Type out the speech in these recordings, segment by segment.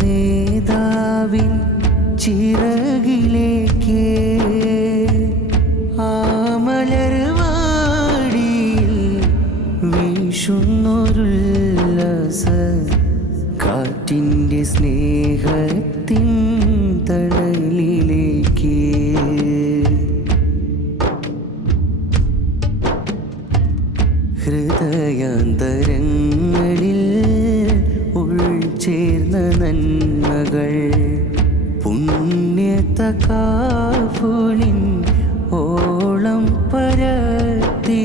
നേതാവിൻ ചിറകിലേക്ക് ആമലർവാടിയിൽ കാറ്റിന്റെ സ്നേഹത്തിൻ ഹൃദയാന്തരങ്ങളിൽ ഉൾച്ചേർന്ന നന്മകൾ. പുണ്യതകാഫുലിൻ ഓളം പരത്തി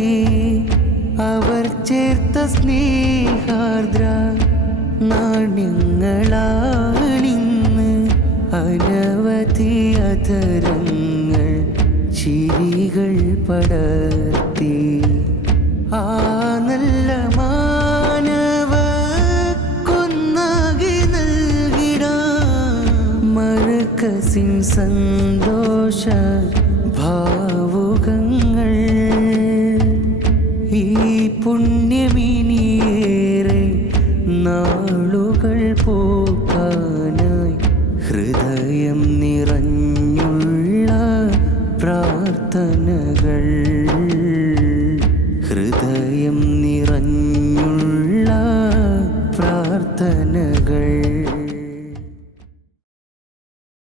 അവർ ചേർത്ത സ്നേഹാർദ്ര നാണ്യങ്ങളാണിന്ന് അനവധി അധരങ്ങൾ ചിരികൾ പടത്തി ആ മറുകസിൻ സന്തോഷ ഭാവുകങ്ങൾ. ഈ പുണ്യമിനിയേറെ നാളുകൾ പോക്കാനായി ഹൃദയം നിറഞ്ഞുള്ള പ്രാർത്ഥനകൾ. ഹൃദയം നിറഞ്ഞുള്ള പ്രാർത്ഥനകൾ.